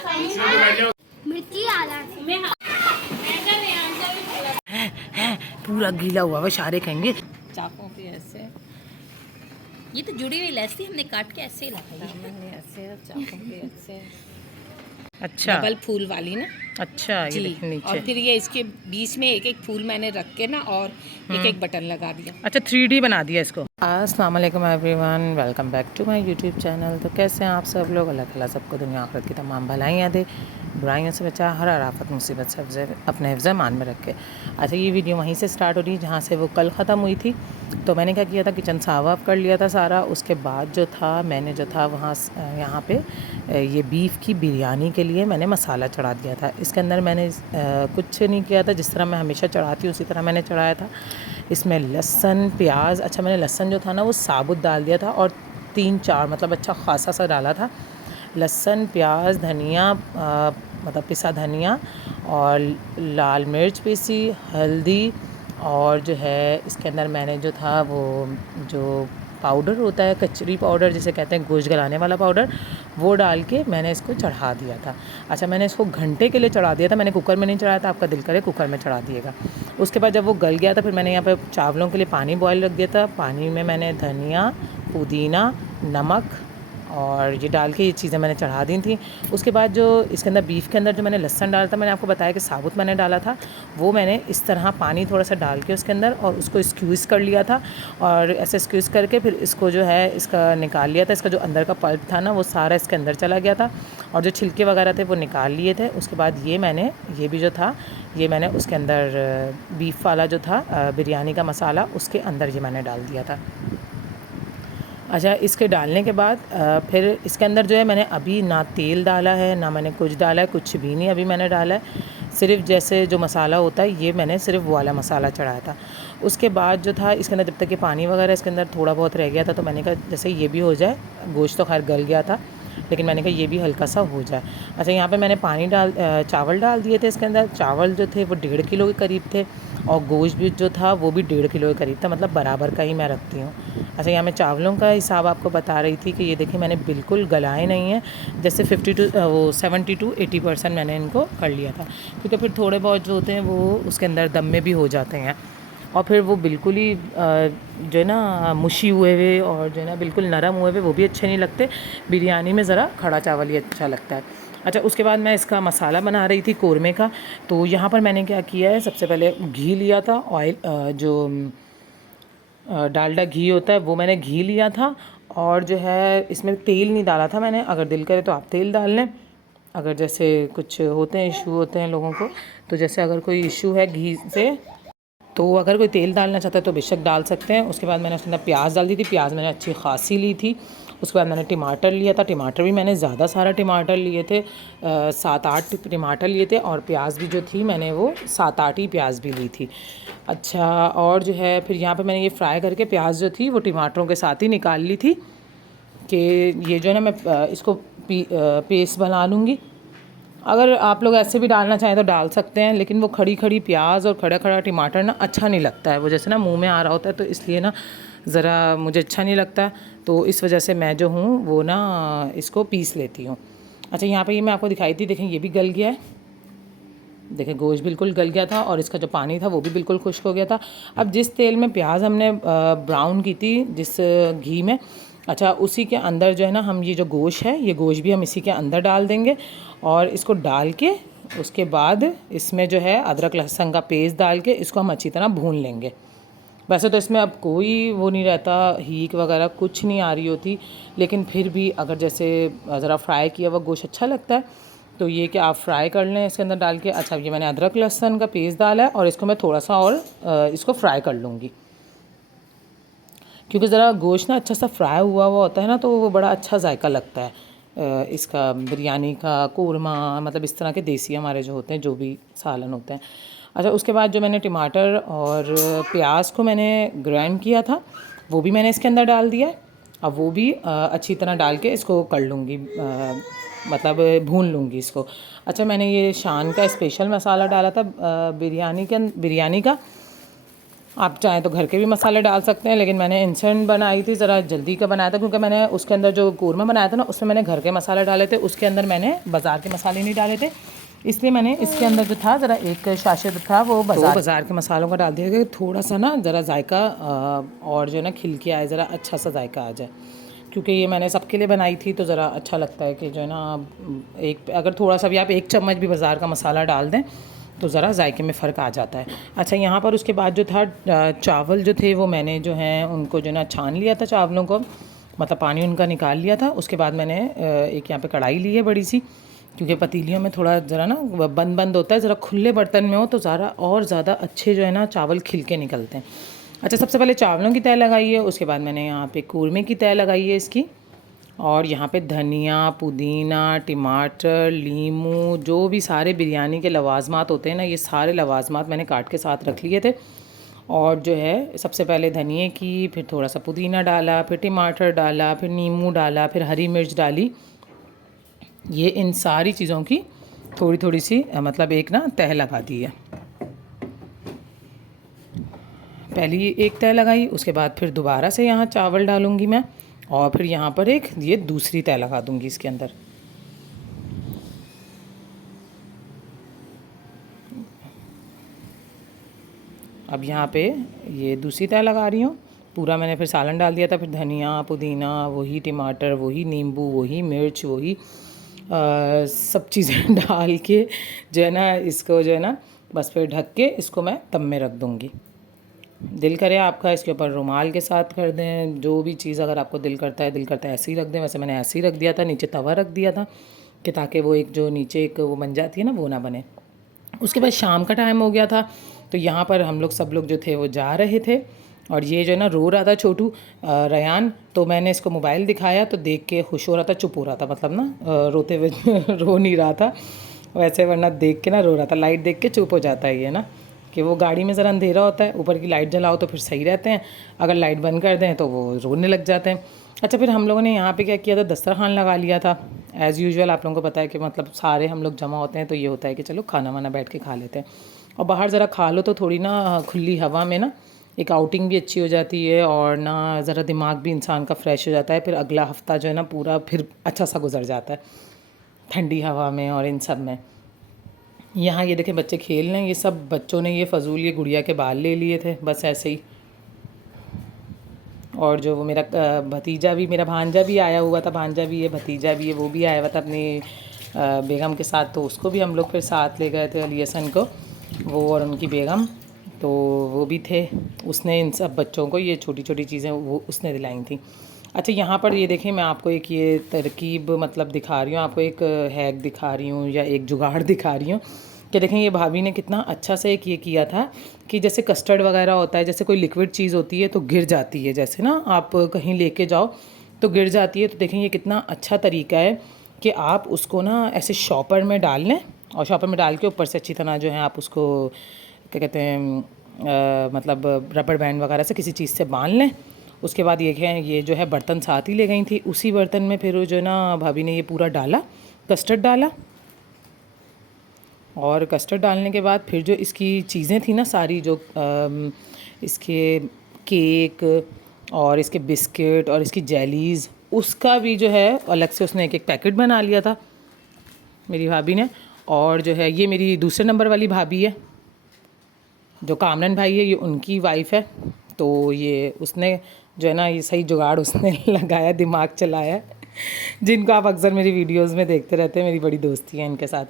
मिर्ची आ रहा है पूरा गीला हुआ वो सारे खाएंगे। चाकों पे ऐसे, ये तो जुड़ी हुई लस्सी हमने काट के ऐसे ही लगाई, मैंने ऐसे चाकों पे ऐसे। अच्छा डबल फूल वाली ना। अच्छा, ये जी, देखिए नीचे। और फिर ये इसके बीच में एक एक फूल मैंने रख के ना और एक एक बटन लगा दिया। अच्छा 3D बना दिया इसको। अस्सलाम वालेकुम everyone, welcome back to my YouTube channel. तो कैसे हैं आप सब लोग? अल्लाह ताला सबको दुनिया आखिरत की तमाम भलाइयाँ दे, बुराइयों से बचा, हर आफत मुसीबत से अपने हिफ्ज़ मान में रखे। अच्छा, ये वीडियो वहीं से स्टार्ट हो रही है जहाँ से वो कल ख़त्म हुई थी। तो मैंने क्या किया था, किचन साफ वाफ कर लिया था सारा। उसके बाद जो था मैंने जो था वहाँ यहाँ पे ये बीफ की बिरयानी के लिए मैंने मसाला चढ़ा दिया था। इसके अंदर मैंने कुछ नहीं किया था, जिस तरह मैं हमेशा चढ़ाती हूँ उसी तरह मैंने चढ़ाया था। इसमें लहसुन प्याज, अच्छा मैंने लहसुन जो था ना वो साबुत डाल दिया था और 3-4 मतलब अच्छा ख़ासा सा डाला था। लहसुन प्याज धनिया मतलब पिसा धनिया और लाल मिर्च पीसी, हल्दी और जो है इसके अंदर मैंने जो था वो जो पाउडर होता है कचरी पाउडर जिसे कहते हैं, गोश्त गलाने वाला पाउडर, वो डाल के मैंने इसको चढ़ा दिया था। अच्छा, मैंने इसको घंटे के लिए चढ़ा दिया था, मैंने कुकर में नहीं चढ़ाया था। आपका दिल करे कुकर में चढ़ा दिएगा। उसके बाद जब वो गल गया था फिर मैंने यहाँ पे चावलों के लिए पानी बॉयल रख दिया था। पानी में मैंने धनिया, पुदीना, नमक और ये डाल के ये चीज़ें मैंने चढ़ा दी थी। उसके बाद जो इसके अंदर बीफ के अंदर जो मैंने लहसुन डाला था, मैंने आपको बताया कि साबुत मैंने डाला था, वो मैंने इस तरह पानी थोड़ा सा डाल के उसके अंदर और उसको स्क्यूज़ कर लिया था। और ऐसे स्क्यूज़ करके फिर इसको जो है इसका निकाल लिया था। इसका जो अंदर का पल्प था ना वो सारा इसके अंदर चला गया था और जो छिलके वगैरह थे वो निकाल लिए थे। उसके बाद ये भी जो था ये मैंने उसके अंदर बीफ वाला जो था बिरयानी का मसाला उसके अंदर ये मैंने डाल दिया था। अच्छा, इसके डालने के बाद फिर इसके अंदर जो है मैंने अभी ना तेल डाला है ना मैंने कुछ डाला है, कुछ भी नहीं अभी मैंने डाला है। सिर्फ जैसे जो मसाला होता है ये मैंने सिर्फ वो वाला मसाला चढ़ाया था। उसके बाद जो था इसके अंदर जब तक ये पानी वगैरह इसके अंदर थोड़ा बहुत रह गया था तो मैंने कहा जैसे ये भी हो जाए, गोश्त तो खैर गल गया था लेकिन मैंने कहा ये भी हल्का सा हो जाए। अच्छा, यहाँ पे मैंने चावल डाल दिए थे इसके अंदर। चावल जो थे वो 1.5 किलो के करीब थे और गोश्त भी जो था वो भी 1.5 किलो के करीब था, मतलब बराबर का ही मैं रखती हूँ। अच्छा, यहाँ मैं चावलों का हिसाब आपको बता रही थी कि ये देखिए मैंने बिल्कुल गलाए नहीं है, जैसे 70 to 80% मैंने इनको कर लिया था, क्योंकि फिर थोड़े बहुत जो होते हैं वो उसके अंदर दम में भी हो जाते हैं और फिर वो बिल्कुल ही जो है ना मुशी हुए और जो है ना बिल्कुल नरम हुए वो भी अच्छे नहीं लगते। बिरयानी में ज़रा खड़ा चावल ही अच्छा लगता है। अच्छा, उसके बाद मैं इसका मसाला बना रही थी कोरमे का। तो यहाँ पर मैंने क्या किया है, सबसे पहले घी लिया था, ऑयल जो डालडा घी होता है वो मैंने घी लिया था और जो है इसमें तेल नहीं डाला था मैंने। अगर दिल करे तो आप तेल डाल लें, अगर जैसे कुछ होते हैं इशू होते हैं लोगों को, तो जैसे अगर कोई इशू है घी से तो अगर कोई तेल डालना चाहता है तो बेशक डाल सकते हैं। उसके बाद मैंने उसके अंदर प्याज डाल दी थी, प्याज मैंने अच्छी खासी ली थी। उसके बाद मैंने टमाटर लिया था, टमाटर भी मैंने ज़्यादा सारा टमाटर लिए थे, 7-8 टमाटर लिए थे और प्याज भी जो थी मैंने वो 7-8 ही प्याज भी ली थी। अच्छा, और जो है फिर यहाँ पे मैंने ये फ्राई करके प्याज जो थी वो टमाटरों के साथ ही निकाल ली थी कि ये जो है ना मैं इसको पेस्ट बना लूँगी। अगर आप लोग ऐसे भी डालना चाहें तो डाल सकते हैं, लेकिन वो खड़ी खड़ी प्याज और खड़ा खड़ा टमाटर ना अच्छा नहीं लगता है, वो जैसे ना मुंह में आ रहा होता है, तो इसलिए ना ज़रा मुझे अच्छा नहीं लगता। तो इस वजह से मैं जो हूँ वो ना इसको पीस लेती हूँ। अच्छा, यहाँ पे ये मैं आपको दिखाई थी, देखें ये भी गल गया है, देखें गोश्त बिल्कुल गल गया था और इसका जो पानी था वो भी बिल्कुल खुश्क हो गया था। अब जिस तेल में प्याज हमने ब्राउन की थी, जिस घी में, अच्छा उसी के अंदर जो है ना हम ये जो गोश्त है ये गोश्त भी हम इसी के अंदर डाल देंगे और इसको डाल के उसके बाद इसमें जो है अदरक लहसुन का पेस्ट डाल के इसको हम अच्छी तरह भून लेंगे। वैसे तो इसमें अब कोई वो नहीं रहता, हीक वगैरह कुछ नहीं आ रही होती, लेकिन फिर भी अगर जैसे ज़रा फ्राई किया हुआ गोश्त अच्छा लगता है तो ये कि आप फ्राई कर लें इसके अंदर डाल के। अच्छा, ये मैंने अदरक लहसुन का पेस्ट डाला है और इसको मैं थोड़ा सा और इसको फ्राई कर लूँगी, क्योंकि ज़रा गोश्त ना अच्छा सा फ्राई हुआ हुआ होता है ना तो वो बड़ा अच्छा जायका लगता है इसका बिरयानी का, कोरमा, मतलब इस तरह के देसी हमारे जो होते हैं जो भी सालन होते हैं। अच्छा, उसके बाद जो मैंने टमाटर और प्याज को मैंने ग्राइंड किया था वो भी मैंने इसके अंदर डाल दिया। अब वो भी अच्छी तरह डाल के इसको कर लूँगी, मतलब भून लूँगी इसको। अच्छा, मैंने ये शान का स्पेशल मसाला डाला था बिरयानी का, आप चाहें तो घर के भी मसाले डाल सकते हैं, लेकिन मैंने इंस्टेंट बनाई थी, ज़रा जल्दी का बनाया था, क्योंकि मैंने उसके अंदर जो कूरमा बनाया था ना उसमें मैंने घर के मसाले डाले थे, उसके अंदर मैंने बाज़ार के मसाले नहीं डाले थे, इसलिए मैंने इसके अंदर जो था ज़रा एक शाशे था वो बाज़ार के मसालों का डाल दिया कि थोड़ा सा ना ज़रा जायका और जो है ना खिल के आए, ज़रा अच्छा सा जायका आ जाए, क्योंकि ये मैंने सबके लिए बनाई थी तो ज़रा अच्छा लगता है कि जो है ना एक अगर थोड़ा सा भी आप 1 चम्मच भी बाज़ार का मसाला डाल दें तो ज़रा जायके में फ़र्क आ जाता है। अच्छा, यहाँ पर उसके बाद जो था चावल जो थे वो मैंने जो है उनको जो ना छान लिया था, चावलों को मतलब पानी उनका निकाल लिया था। उसके बाद मैंने एक यहाँ पे कढ़ाई ली है बड़ी सी, क्योंकि पतीलियों में थोड़ा ज़रा ना बंद बंद होता है, ज़रा खुले बर्तन में हो तो ज़रा और ज़्यादा अच्छे जो है ना चावल खिल के निकलते हैं। अच्छा, सबसे पहले चावलों की तय लगाई है, उसके बाद मैंने यहाँ पे कूरमे की तय लगाई है इसकी, और यहाँ पे धनिया, पुदीना, टमाटर, नींबू, जो भी सारे बिरयानी के लवाजमात होते हैं ना, ये सारे लवाजमात मैंने काट के साथ रख लिए थे। और जो है सबसे पहले धनिए की, फिर थोड़ा सा पुदीना डाला, फिर टमाटर डाला, फिर नींबू डाला, फिर हरी मिर्च डाली। ये इन सारी चीज़ों की थोड़ी थोड़ी सी मतलब एक ना तह लगा दी है। पहली एक तह लगाई, उसके बाद फिर दोबारा से यहाँ चावल डालूँगी मैं, और फिर यहाँ पर एक ये दूसरी तह लगा दूँगी इसके अंदर। अब यहाँ पे ये दूसरी तह लगा रही हूँ। पूरा मैंने फिर सालन डाल दिया था, फिर धनिया, पुदीना, वही टमाटर, वही नींबू, वही मिर्च, वही सब चीज़ें डाल के जो है ना इसको जो है ना बस फिर ढक के इसको मैं दम में रख दूँगी। दिल करे आपका इसके ऊपर रुमाल के साथ कर दें, जो भी चीज़ अगर आपको दिल करता है ऐसे ही रख दें। वैसे मैंने ऐसे ही रख दिया था, नीचे तवा रख दिया था कि ताकि वो एक जो नीचे एक वो बन जाती है ना, वो ना बने। उसके बाद शाम का टाइम हो गया था, तो यहाँ पर हम लोग सब लोग जो थे वो जा रहे थे, और ये जो है ना रो रहा था छोटू रयान, तो मैंने इसको मोबाइल दिखाया तो देख के खुश हो रहा था, चुप हो रहा था, मतलब ना रोते हुए रो नहीं रहा था वैसे, वरना देख के ना रो रहा था। लाइट देख के चुप हो जाता है ये ना, कि वो गाड़ी में ज़रा अंधेरा होता है, ऊपर की लाइट जलाओ तो फिर सही रहते हैं, अगर लाइट बंद कर दें तो वो रोने लग जाते हैं। अच्छा, फिर हम लोगों ने यहाँ पे क्या किया था, दस्तरखान लगा लिया था। एज़ यूजुअल आप लोगों को पता है कि मतलब सारे हम लोग जमा होते हैं तो ये होता है कि चलो खाना वाना बैठ के खा लेते हैं, और बाहर ज़रा खा लो तो थोड़ी ना खुली हवा में ना एक आउटिंग भी अच्छी हो जाती है, और ना ज़रा दिमाग भी इंसान का फ्रेश हो जाता है। फिर अगला हफ़्ता जो है ना पूरा फिर अच्छा सा गुजर जाता है ठंडी हवा में और इन सब में। यहाँ ये देखें बच्चे खेल रहे हैं, ये सब बच्चों ने ये फजूल ये गुड़िया के बाल ले लिए थे बस ऐसे ही। और जो वो मेरा भतीजा भी, मेरा भांजा भी आया हुआ था, भांजा भी है, भतीजा भी है, वो भी आया हुआ था अपनी बेगम के साथ, तो उसको भी हम लोग फिर साथ ले गए थे, अली हसन को, वो और उनकी बेगम, तो वो भी थे। उसने इन सब बच्चों को ये छोटी छोटी चीज़ें वो उसने दिलाई थी। अच्छा, यहाँ पर ये देखें मैं आपको एक ये तरकीब मतलब दिखा रही हूँ, आपको एक हैक दिखा रही हूँ या एक जुगाड़ दिखा रही हूँ कि देखें ये भाभी ने कितना अच्छा से एक ये किया था कि जैसे कस्टर्ड वगैरह होता है, जैसे कोई लिक्विड चीज़ होती है तो गिर जाती है, जैसे ना आप कहीं लेके जाओ तो गिर जाती है, तो देखें ये कितना अच्छा तरीका है कि आप उसको ना ऐसे शॉपर में डाल लें, और शॉपर में डाल के ऊपर से अच्छी तरह जो है आप उसको क्या कहते हैं मतलब रबर बैंड वगैरह से किसी चीज़ से बांध लें। उसके बाद ये जो है बर्तन साथ ही ले गई थी, उसी बर्तन में फिर जो है ना भाभी ने ये पूरा डाला, कस्टर्ड डाला, और कस्टर्ड डालने के बाद फिर जो इसकी चीज़ें थी ना सारी, जो इसके केक और इसके बिस्किट और इसकी जेलीज़, उसका भी जो है अलग से उसने एक एक पैकेट बना लिया था मेरी भाभी ने। और जो है ये मेरी दूसरे नंबर वाली भाभी है, जो कामरान भाई है, ये उनकी वाइफ़ है, तो ये उसने जो है ना ये सही जुगाड़ उसने लगाया, दिमाग चलाया, जिनको आप अक्सर मेरी वीडियोस में देखते रहते हैं, मेरी बड़ी दोस्ती है इनके साथ।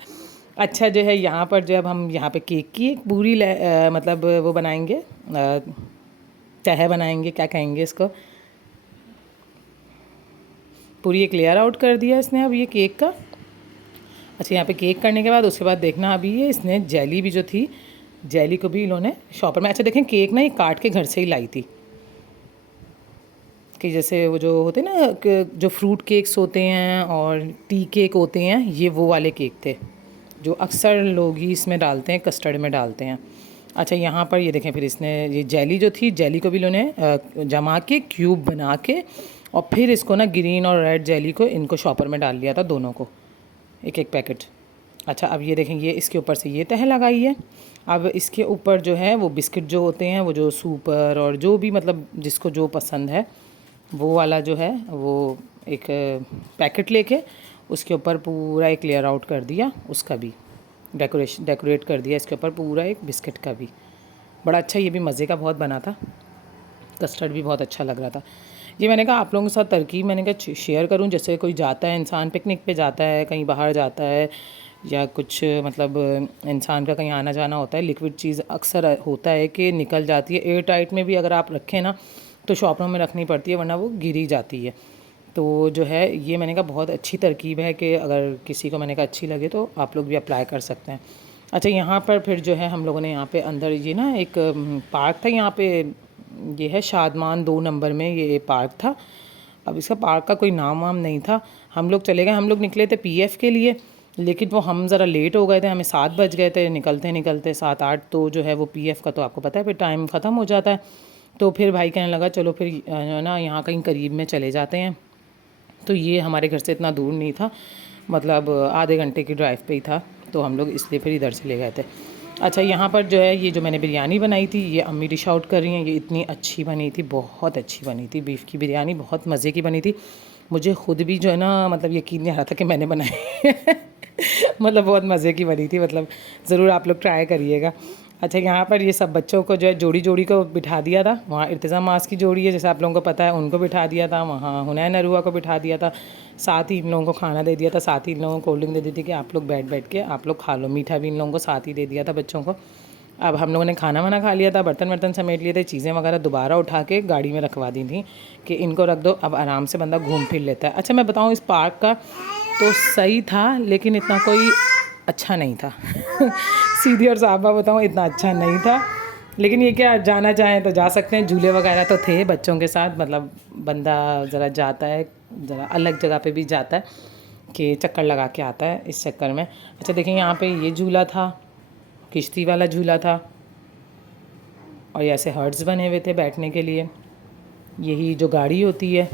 अच्छा, जो है यहाँ पर जब हम यहाँ पे केक की एक पूरी मतलब वो बनाएंगे, तह बनाएंगे, क्या कहेंगे इसको, पूरी एक लेयर आउट कर दिया इसने अब ये केक का। अच्छा, यहाँ पे केक करने के बाद उसके बाद देखना अभी ये इसने जेली भी जो थी, जेली को भी इन्होंने शॉपर में, अच्छा देखें केक ना ये काट के घर से ही लाई थी, कि जैसे वो जो होते हैं ना जो फ्रूट केक्स होते हैं और टी केक होते हैं, ये वो वाले केक थे जो अक्सर लोग ही इसमें डालते हैं, कस्टर्ड में डालते हैं। अच्छा, यहाँ पर ये देखें फिर इसने ये जेली जो थी, जेली को भी इन्होंने जमा के क्यूब बना के, और फिर इसको ना ग्रीन और रेड जेली को इनको शॉपर में डाल लिया था, दोनों को एक एक पैकेट। अच्छा, अब ये देखें, ये इसके ऊपर से ये तह लगाई है। अब इसके ऊपर जो है वो बिस्किट जो होते हैं, वो जो सुपर और जो भी मतलब जिसको जो पसंद है वो वाला जो है वो एक पैकेट लेके उसके ऊपर पूरा एक लेयर आउट कर दिया, उसका भी डेकोरेट कर दिया इसके ऊपर पूरा एक बिस्किट का भी। बड़ा अच्छा, ये भी मज़े का बहुत बना था, कस्टर्ड भी बहुत अच्छा लग रहा था। ये मैंने कहा आप लोगों के साथ तरकीब मैंने कहा शेयर करूं, जैसे कोई जाता है, इंसान पिकनिक पे जाता है, कहीं बाहर जाता है या कुछ मतलब इंसान का कहीं आना जाना होता है, लिक्विड चीज़ अक्सर होता है कि निकल जाती है। एयर टाइट में भी अगर आप रखें ना तो शॉपरों में रखनी पड़ती है, वरना वो गिरी जाती है। तो जो है ये मैंने कहा बहुत अच्छी तरकीब है कि अगर किसी को मैंने कहा अच्छी लगे तो आप लोग भी अप्लाई कर सकते हैं। अच्छा, यहाँ पर फिर जो है हम लोगों ने यहाँ पे अंदर ये ना एक पार्क था, यहाँ पे ये है शादमान 2 नंबर में ये पार्क था। अब इसका पार्क का कोई नाम वाम नहीं था। हम लोग चले गए, हम लोग निकले थे पीएफ के लिए, लेकिन वो हम ज़रा लेट हो गए थे, हमें 7 बज गए थे निकलते निकलते 7-8। तो जो है वो पीएफ का तो आपको पता है फिर टाइम ख़त्म हो जाता है। तो फिर भाई कहने लगा चलो फिर ना यहाँ कहीं करीब में चले जाते हैं। तो ये हमारे घर से इतना दूर नहीं था, मतलब आधे घंटे की ड्राइव पे ही था, तो हम लोग इसलिए फिर इधर से ले गए थे। अच्छा, यहाँ पर जो है ये जो मैंने बिरयानी बनाई थी, ये अम्मी डिश आउट कर रही हैं। ये इतनी अच्छी बनी थी, बहुत अच्छी बनी थी, बीफ की बिरयानी बहुत मज़े की बनी थी। मुझे ख़ुद भी जो है ना मतलब यकीन नहीं आ रहा था कि मैंने बनाई मतलब बहुत मज़े की बनी थी, मतलब ज़रूर आप लोग ट्राई करिएगा। अच्छा, यहाँ पर ये सब बच्चों को जो है जोड़ी जोड़ी को बिठा दिया था। वहाँ इर्तिज़ा मास की जोड़ी है, जैसे आप लोगों को पता है, उनको बिठा दिया था। वहाँ हुनैन अरुआ को बिठा दिया था। साथ ही इन लोगों को खाना दे दिया था, साथ ही इन लोगों को कोल्ड ड्रिंक दे दी थी कि आप लोग बैठ बैठ के आप लोग खा लो। मीठा भी इन लोगों को साथ ही दे दिया था बच्चों को। अब हम लोगों ने खाना वाना खा लिया था, बर्तन वर्तन समेट लिए थे, चीज़ें वगैरह दोबारा उठा के गाड़ी में रखवा दी थी कि इनको रख दो, अब आराम से बंदा घूम फिर लेता है। अच्छा, मैं बताऊँ इस पार्क का तो सही था, लेकिन इतना कोई अच्छा नहीं था सीधी और साफा बताऊँ, इतना अच्छा नहीं था। लेकिन ये क्या, जाना चाहें तो जा सकते हैं। झूले वगैरह तो थे बच्चों के साथ, मतलब बंदा ज़रा जाता है, ज़रा अलग जगह पे भी जाता है कि चक्कर लगा के आता है इस चक्कर में। अच्छा देखिए, यहाँ पे ये झूला था, किश्ती वाला झूला था, और ऐसे हर्ट्स बने हुए थे बैठने के लिए। यही जो गाड़ी होती है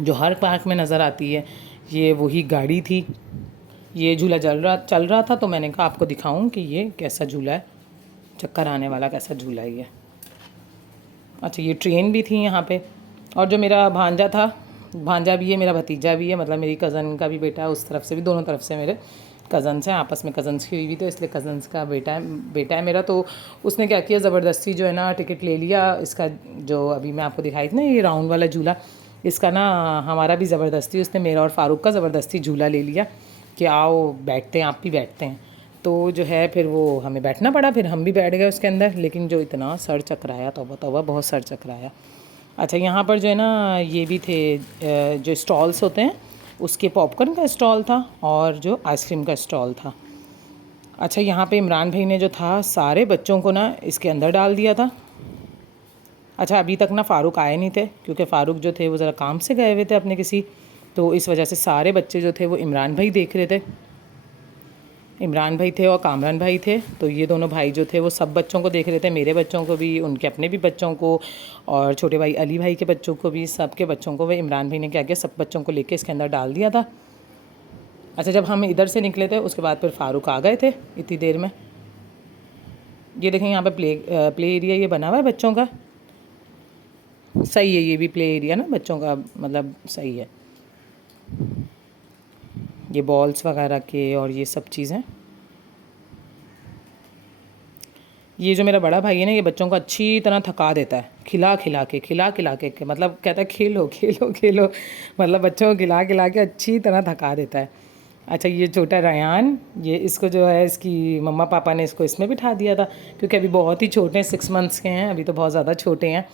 जो हर पार्क में नज़र आती है, ये वही गाड़ी थी। ये झूला चल रहा था, तो मैंने कहा आपको दिखाऊं कि ये कैसा झूला है, चक्कर आने वाला कैसा झूला है ये। अच्छा, ये ट्रेन भी थी यहाँ पे। और जो मेरा भांजा था, भांजा भी है, मेरा भतीजा भी है, मतलब मेरी कज़न का भी बेटा है, उस तरफ से भी, दोनों तरफ से मेरे कज़न्स हैं, आपस में कज़न्स की हुई, तो इसलिए कज़न्स का बेटा है मेरा। तो उसने क्या किया, ज़बरदस्ती जो है ना टिकट ले लिया इसका, जो अभी मैं आपको दिखाई थी ना ये राउंड वाला झूला, इसका ना हमारा भी ज़बरदस्ती, उसने मेरा और फ़ारूक का ज़बरदस्ती झूला ले लिया कि आओ बैठते हैं, आप भी बैठते हैं। तो जो है फिर वो हमें बैठना पड़ा, फिर हम भी बैठ गए उसके अंदर, लेकिन जो इतना सर चकराया, तौबा तौबा, बहुत सर चकराया। अच्छा, यहाँ पर जो है ना ये भी थे जो स्टॉल्स होते हैं, उसके पॉपकॉर्न का स्टॉल था और जो आइसक्रीम का स्टॉल था। अच्छा, यहाँ पे इमरान भाई ने जो था सारे बच्चों को ना इसके अंदर डाल दिया था। अच्छा, अभी तक ना फ़ारूक आए नहीं थे, क्योंकि फ़ारूक जो थे वो ज़रा काम से गए हुए थे अपने किसी, तो इस वजह से सारे बच्चे जो थे वो इमरान भाई देख रहे थे। इमरान भाई थे और कामरान भाई थे, तो ये दोनों भाई जो थे वो सब बच्चों को देख रहे थे, मेरे बच्चों को भी, उनके अपने भी बच्चों को, और छोटे भाई अली भाई के बच्चों को भी, सब के बच्चों को। वह इमरान भाई ने क्या किया, सब बच्चों को लेके इसके अंदर डाल दिया था। अच्छा, जब हम इधर से निकले थे उसके बाद फिर फ़ारूक आ गए थे इतनी देर में। ये देखें, यहाँ पे प्ले एरिया ये बना हुआ है बच्चों का, सही है, ये भी प्ले एरिया ना बच्चों का, मतलब सही है। ये बॉल्स वगैरह के और ये सब चीज़ें। ये जो मेरा बड़ा भाई है ना, ये बच्चों को अच्छी तरह थका देता है, खिला खिला के, मतलब कहता है खेलो खेलो खेलो, मतलब बच्चों को खिला के अच्छी तरह थका देता है। अच्छा, ये छोटा रयान, ये इसको जो है इसकी मम्मा पापा ने इसको इसमें बिठा दिया था, क्योंकि अभी बहुत ही छोटे हैं, 6 मंथ्स के हैं, अभी तो बहुत ज़्यादा छोटे हैं,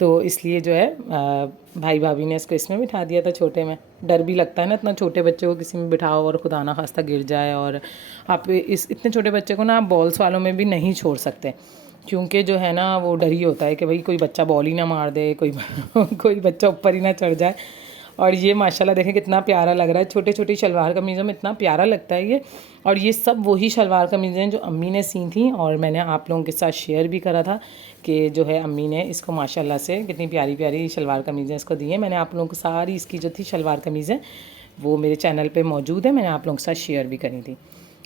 तो इसलिए जो है भाई भाभी ने इसको इसमें बिठा दिया था छोटे में। डर भी लगता है ना इतना छोटे बच्चे को किसी में बिठाओ और खुदा ना खास्ता गिर जाए, और आप इस इतने छोटे बच्चे को ना आप बॉल्स वालों में भी नहीं छोड़ सकते, क्योंकि जो है ना वो डर ही होता है कि भाई कोई बच्चा बॉल ही ना मार दे, कोई बच्चा ऊपर ही ना चढ़ जाए। और ये माशाल्लाह देखें कितना प्यारा लग रहा है, छोटे छोटी शलवार कमीज़ों में इतना प्यारा लगता है ये। और ये सब वही शलवार कमीज़ें हैं जो अम्मी ने सी थी, और मैंने आप लोगों के साथ शेयर भी करा था कि जो है अम्मी ने इसको माशाल्लाह से कितनी प्यारी प्यारी शलवार कमीज़ें इसको दी हैं। मैंने आप लोगों को सारी इसकी जो थी शलवार कमीज़ें वो मेरे चैनल पे मौजूद है, मैंने आप लोगों के साथ शेयर भी करी थी।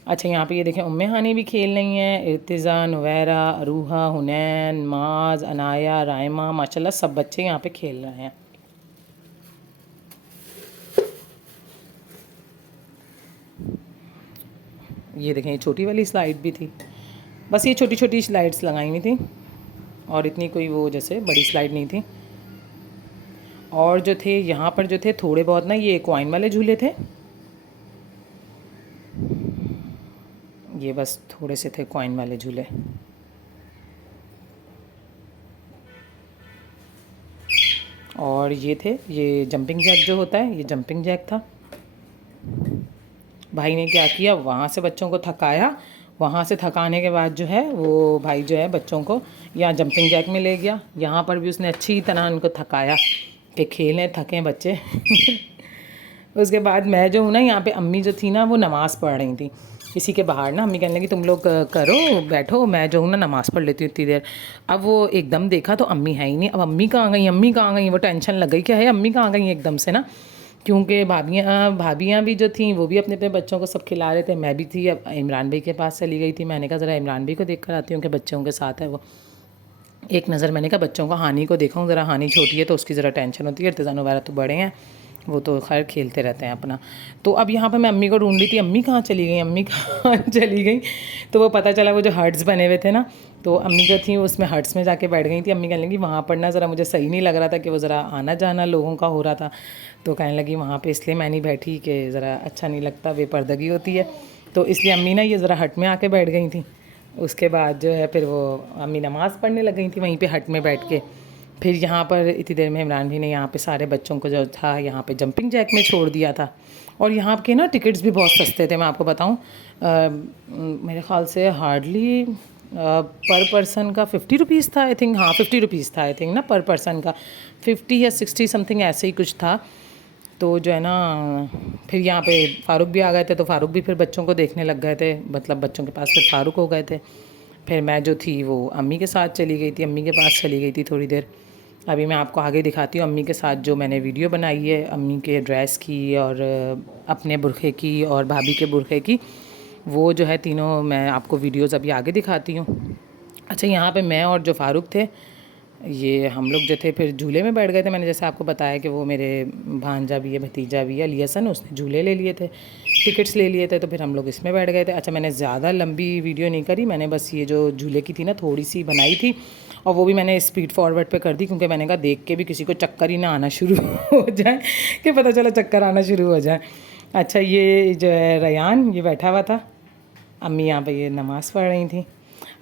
अच्छा यहाँ पे ये देखें उम्मे हानी भी खेल रही हैं, इर्तिज़ा, नुवैरा, अरूहा, हुनैन, माज, अनाया, रायमा, माशाल्लाह सब बच्चे यहाँ पे खेल रहे हैं। ये देखें ये छोटी वाली स्लाइड भी थी, बस ये छोटी छोटी स्लाइड्स लगाई हुई थी और इतनी कोई वो जैसे बड़ी स्लाइड नहीं थी। और जो थे यहाँ पर जो थे थोड़े बहुत ना ये कॉइन वाले झूले थे, ये बस थोड़े से थे कॉइन वाले झूले। और ये थे ये जंपिंग जैक जो होता है, ये जंपिंग जैक था। भाई ने क्या किया, वहाँ से बच्चों को थकाया, वहाँ से थकाने के बाद जो है वो भाई जो है बच्चों को यहाँ जंपिंग जैक में ले गया। यहाँ पर भी उसने अच्छी तरह उनको थकाया कि खेलें थकें बच्चे। उसके बाद मैं जो हूँ ना यहाँ पे अम्मी जो थी ना वो नमाज़ पढ़ रही थी किसी के बाहर ना। अम्मी कहने लगी तुम लोग करो बैठो, मैं जो हूँ ना नमाज़ पढ़ लेती हूँ इतनी देर। अब वो एकदम देखा तो अम्मी है ही नहीं। अब अम्मी कहाँ गई, अम्मी कहाँ गई, वो टेंशन लग गई क्या है अम्मी कहाँ गई एकदम से ना, क्योंकि भाभियाँ भी जो थी वो भी अपने अपने बच्चों को सब खिला रहे थे, मैं भी थी। अब इमरान भाई के पास चली गई थी, मैंने कहा ज़रा इमरान भाई को देख कर आती हूँ कि बच्चों के साथ है वो। एक नज़र मैंने कहा बच्चों का हानि को देखा हूँ, ज़रा हानि छोटी है तो उसकी ज़रा टेंशन होती है, इर्तिज़ान वगैरह तो बड़े हैं वो तो खैर खेलते रहते हैं अपना। तो अब यहाँ पर मैं अम्मी को ढूंढ रही थी, अम्मी कहाँ चली गई, अम्मी कहाँ चली गई। तो वो पता चला वो जो हट्स बने हुए थे ना, तो अम्मी जो थी उसमें हट्स में जाके बैठ गई थी। अम्मी कहने लगी वहाँ पर ना ज़रा मुझे सही नहीं लग रहा था कि वो ज़रा आना जाना लोगों का हो रहा था, तो कहने लगी वहाँ पे इसलिए मैं नहीं बैठी कि ज़रा अच्छा नहीं लगता, बेपर्दगी होती है, तो इसलिए अम्मी ना ये ज़रा हट में आके बैठ गई थी। उसके बाद जो है फिर वो अम्मी नमाज़ पढ़ने लग गई थी वहीं पे हट में बैठ के। फिर यहाँ पर इतनी देर में इमरान भी ने यहाँ पे सारे बच्चों को जो था यहाँ पे जंपिंग जैक में छोड़ दिया था। और यहाँ के ना टिकट्स भी बहुत सस्ते थे, मैं आपको बताऊँ मेरे ख़्याल से हार्डली पर पर्सन का 50 रुपीज़ था आई थिंक। हाँ 50 रुपीज़ था आई थिंक ना पर पर्सन का, 50 या 60 समथिंग ऐसे ही कुछ था। तो जो है ना फिर यहाँ पे फ़ारूक भी आ गए थे, तो फ़ारूक भी फिर बच्चों को देखने लग गए थे, मतलब बच्चों के पास फिर फ़ारूक हो गए थे। फिर मैं जो थी वो अम्मी के साथ चली गई थी, अम्मी के पास चली गई थी थोड़ी देर। अभी मैं आपको आगे दिखाती हूँ अम्मी के साथ जो मैंने वीडियो बनाई है अम्मी के ड्रेस की और अपने बुरखे की और भाभी के बुरखे की, वो जो है तीनों मैं आपको वीडियोस अभी आगे दिखाती हूँ। अच्छा यहाँ पे मैं और जो फ़ारूक थे ये हम लोग जो थे फिर झूले में बैठ गए थे। मैंने जैसे आपको बताया कि वो मेरे भांजा भी है, भतीजा भी है, लियासन, उसने झूले ले लिए थे, टिकट्स ले लिए थे, तो फिर हम लोग इसमें बैठ गए थे। अच्छा मैंने ज़्यादा लंबी वीडियो नहीं करी, मैंने बस ये जो झूले की थी ना थोड़ी सी बनाई थी, और वो भी मैंने स्पीड फॉरवर्ड पे कर दी क्योंकि मैंने कहा देख के भी किसी को चक्कर ही ना आना शुरू हो जाए कि पता चला चक्कर आना शुरू हो जाए। अच्छा ये जो है रयान ये बैठा हुआ था, अम्मी यहाँ पे ये नमाज़ पढ़ रही थी।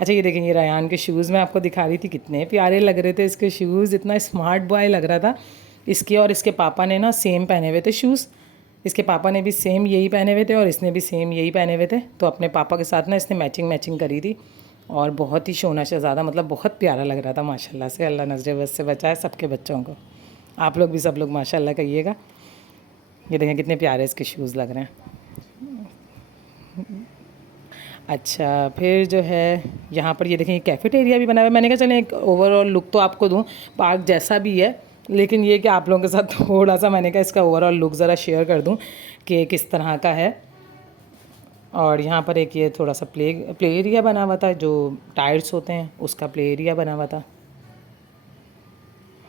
अच्छा ये देखें ये रयान के शूज़ मैं आपको दिखा रही थी, कितने प्यारे लग रहे थे इसके शूज़, इतना स्मार्ट बॉय लग रहा था। इसके और इसके पापा ने ना सेम पहने हुए थे शूज़, इसके पापा ने भी सेम यही पहने हुए थे और इसने भी सेम यही पहने हुए थे, तो अपने पापा के साथ ना इसने मैचिंग करी थी और बहुत ही शोना शहज़ादा, मतलब बहुत प्यारा लग रहा था माशाल्लाह से। अल्लाह नज़र बस से बचाए सबके बच्चों को। आप लोग भी सब लोग माशाल्लाह कहिएगा। ये देखें कितने प्यारे इसके शूज़ लग रहे हैं। अच्छा फिर जो है यहाँ पर ये देखें ये कैफ़ेटेरिया भी बना हुआ है। मैंने कहा चलें एक ओवरऑल लुक तो आपको दूँ, पार्क जैसा भी है, लेकिन ये कि आप लोगों के साथ थोड़ा सा मैंने कहा इसका ओवरऑल लुक ज़रा शेयर कर दूँ कि किस तरह का है। और यहाँ पर एक ये थोड़ा सा प्ले एरिया बना हुआ था, जो टायर्स होते हैं उसका प्ले एरिया बना हुआ था।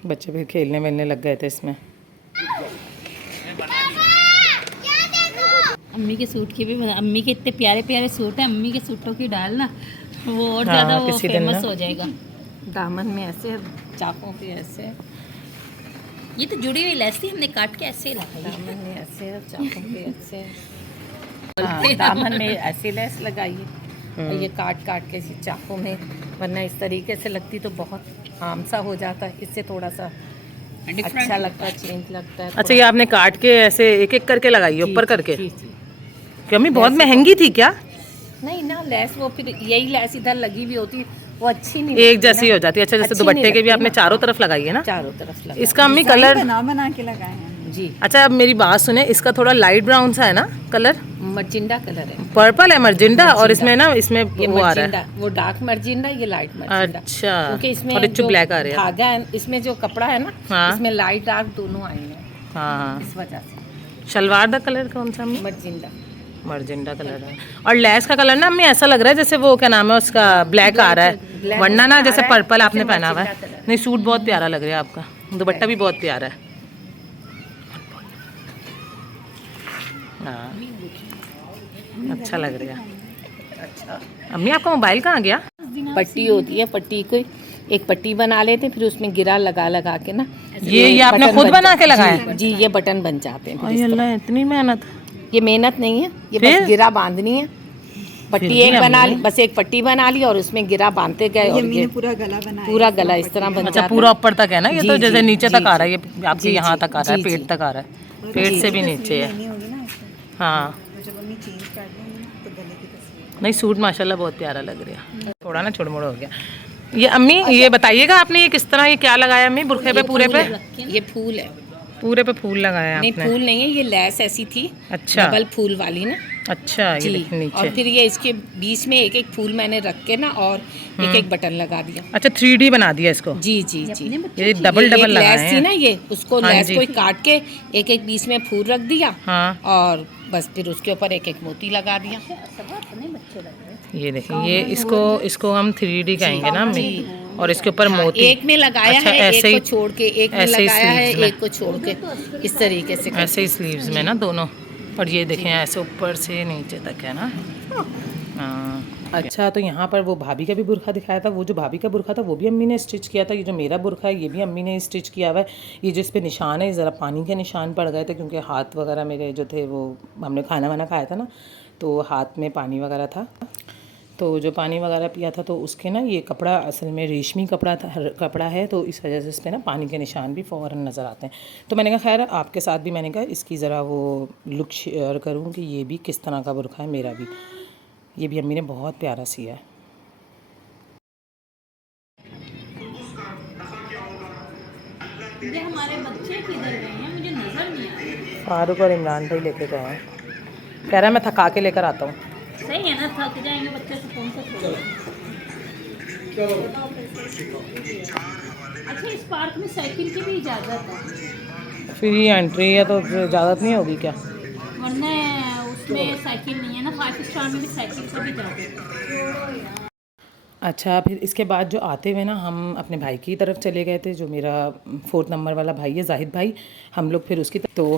बच्चे फिर खेलने वेलने लग गए थे इसमें। अम्मी के सूट की भी अम्मी के इतने प्यारे प्यारे सूट हैं, अम्मी के सूटों की डाल ना वो और ज़्यादा वो फेमस हो जाएगा। दामन में ऐसे, चाकों पे ऐसे, ये तो जुड़ी हुई लेस थी, हमने काट के ऐसे लगाई। दामन में ऐसे, चाकों पे ऐसे, दामन में ऐसे लेस लगाई है, और ये काट के इसी चाकों में, वरना इस तरीके से लगती तो बहुत आम सा हो जाता है, इससे थोड़ा सा अच्छा लगता है, चेंज लगता है। अच्छा ये आपने काट के ऐसे एक एक करके लगाई है ऊपर करके? जी जी। कमी बहुत महंगी थी क्या? नहीं ना, लेस वो फिर यही लेस इधर लगी हुई होती वो अच्छी नहीं, एक जैसी हो जाती है। अच्छा जैसे दुपट्टे के भी आपने चारों तरफ लगाई है ना? चारों तरफ लगा। इसका अम्मी कलर बना के लगाए हैं जी। अच्छा अब मेरी बात सुने, इसका थोड़ा लाइट ब्राउन सा है ना कलर? मर्जिंडा कलर है, पर्पल है मर्जिंडा, और इसमें ना इसमें वो आ रहा है, वो डार्क मर्जिंडा, ये लाइट मर्जिंडा। अच्छा क्योंकि इसमें और जो ब्लैक आ रहा है धागा है, इसमें जो कपड़ा है ना, हाँ। इसमें लाइट डार्क दोनों आए हैं, हाँ इस वजह से। शलवार दा कलर कौन सा? मर्जिंडा। मर्जेंटा कलर है। और लेस का कलर ना हमें ऐसा लग रहा है जैसे वो क्या नाम है उसका, ब्लैक आ रहा है, वरना ना जैसे पर्पल आपने पहना हुआ है। नहीं सूट बहुत प्यारा लग रहा है आपका, दुपट्टा भी बहुत प्यारा है। हाँ अच्छा लग रहा है। अच्छा अम्मी आपका मोबाइल कहाँ गया? पट्टी होती है, पट्टी को एक पट्टी बना लेते हैं, फिर उसमें गिरा लगा लगा के ना ये आपने खुद बना के लगाया? जी ये बटन बन जाते हैं। अरे अल्लाह इतनी मेहनत। ये मेहनत नहीं है, ये बस गिरा बांधनी है। पट्टी एक बना ली, बस एक पट्टी बना ली और उसमें गिरा बांधते गए और ये पूरा गला बनाया, पूरा गला इस तरह बन जाता है। पूरा ऊपर तक है ना ये? तो जैसे नीचे तक आ रहा है ये आपके यहाँ तक आ रहा है, पेट तक आ रहा है, पेट से भी नीचे है। हाँ नहीं सूट माशाल्लाह बहुत प्यारा लग रहा है। थोड़ा ना छोड़ मोड़ हो गया ये। अम्मी ये बताइएगा आपने ये किस तरह, ये क्या लगाया अम्मी बुरखे पे? पूरे पे ये फूल है, पूरे पे फूल लगाया नहीं आपने? फूल नहीं है, ये लैस ऐसी थी। अच्छा डबल फूल वाली ना। अच्छा ये देखिए नीचे। और फिर ये इसके बीच में एक एक फूल मैंने रख के ना और एक एक बटन लगा दिया। अच्छा 3D बना दिया इसको? जी जी जी। ये डबल डबल लगाए लैस थी ना ये, उसको लैस को काट के एक एक बीच में फूल रख दिया। हाँ। और बस फिर उसके ऊपर एक एक मोती लगा दिया। ये देखिए ये इसको हम 3D कहेंगे ना अम्मी। और इसके ऊपर मोती एक में लगाया है, एक को छोड़ के, एक में लगाया है, एक को छोड़ के, इस तरीके से ऐसे ही स्लीव्स में ना दोनों। और ये देखें ऐसे ऊपर से नीचे तक है ना। हाँ अच्छा तो यहाँ पर वो भाभी का भी बुरखा दिखाया था, वो जो भाभी का बुरखा था वो भी अम्मी ने स्टिच किया था। ये जो मेरा बुरखा है ये भी अम्मी ने स्टिच किया हुआ है। ये जिस पे निशान है ज़रा पानी के निशान पड़ गए थे क्योंकि हाथ वगैरह मेरे जो थे वो, हमने खाना वाना खाया था ना तो हाथ में पानी वगैरह था, तो जो पानी वगैरह पिया था तो उसके ना ये कपड़ा असल में रेशमी कपड़ा है तो इस वजह से इस पर ना पानी के निशान भी फ़ौरन नज़र आते हैं। तो मैंने कहा खैर आपके साथ भी मैंने कहा इसकी ज़रा वो लुक शेयर करूँ कि ये भी किस तरह का बुरखा है मेरा भी। ये भी अम्मी ने बहुत प्यारा सिया है। ये हमारे बच्चे किधर गए हैं, मुझे नज़र नहीं आ रहे। फारूक और इमरान भाई लेके गए हैं, कह रहा है मैं थका के लेकर आता हूँ। सही है ना, थक जाएंगे बच्चे से कौन सा छोड़ो। अच्छा इस पार्क में साइकिल की भी इजाज़त है? फ्री एंट्री है तो इजाज़त नहीं होगी क्या? वरना उसमें साइकिल नहीं है ना, 5 स्टार में भी साइकिल को भी इजाज़त है। अच्छा फिर इसके बाद जो आते हुए ना हम अपने भाई की तरफ चले गए थे, जो मेरा 4 नंबर वाला भाई है जाहिद भाई, हम लोग फिर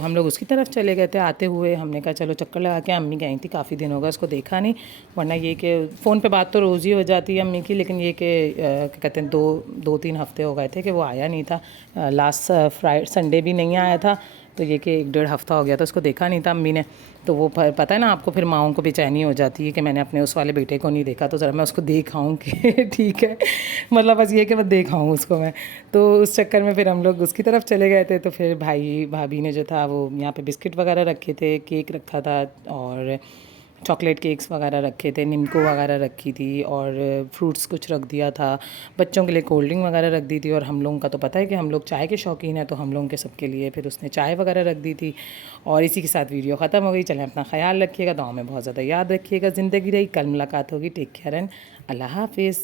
हम लोग उसकी तरफ चले गए थे। आते हुए हमने कहा चलो चक्कर लगा के, अम्मी गई थी काफ़ी दिन होगा उसको देखा नहीं, वरना ये कि फ़ोन पे बात तो रोज़ ही हो जाती है अम्मी की, लेकिन ये कि क्या कहते हैं 2-3 हफ़्ते हो गए थे कि वो आया नहीं था। लास्ट संडे भी नहीं आया था, तो ये कि 1-1.5 हफ़्ता हो गया था उसको देखा नहीं था अम्मी ने। तो वो पता है ना आपको, फिर माँओं को बेचैनी हो जाती है कि मैंने अपने उस वाले बेटे को नहीं देखा, तो ज़रा मैं उसको देखाऊँ कि ठीक है, मतलब बस ये कि बस देखाऊँ उसको मैं। तो उस चक्कर में फिर हम लोग उसकी तरफ चले गए थे। तो फिर भाई भाभी ने जो था वो यहाँ पे बिस्किट वगैरह रखे थे, केक रखा था और चॉकलेट केक्स वगैरह रखे थे, निम्को वगैरह रखी थी और फ्रूट्स कुछ रख दिया था, बच्चों के लिए कोल्ड ड्रिंक वगैरह रख दी थी। और हम लोगों का तो पता है कि हम लोग चाय के शौकीन हैं, तो हम लोगों के सबके लिए फिर उसने चाय वगैरह रख दी थी। और इसी के साथ वीडियो ख़त्म हो गई। चलें अपना ख्याल रखिएगा, दुआ में बहुत ज़्यादा याद रखिएगा। ज़िंदगी रही, कल मुलाकात होगी। टेक केयर एंड अल्लाह हाफिज़।